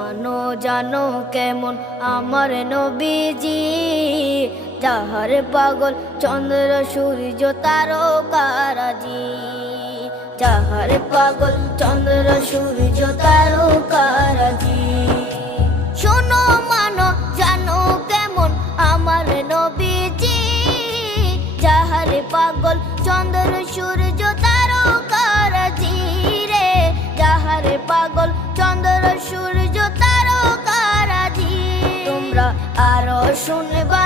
মানো জানো কেমন আমার নবীজি, যাহার পাগল চন্দ্র সূর্য তারকারাজি, যাহার পাগল চন্দ্র সূর্য তারকারাজি। শোনো মানো জানো কেমন আমার নবীজি, যাহার পাগল চন্দ্র সূর্য তারকারাজি রে, যাহার পাগল চন্দ্র সূর্য তারকারাজি। তোমরা আরো শুনবা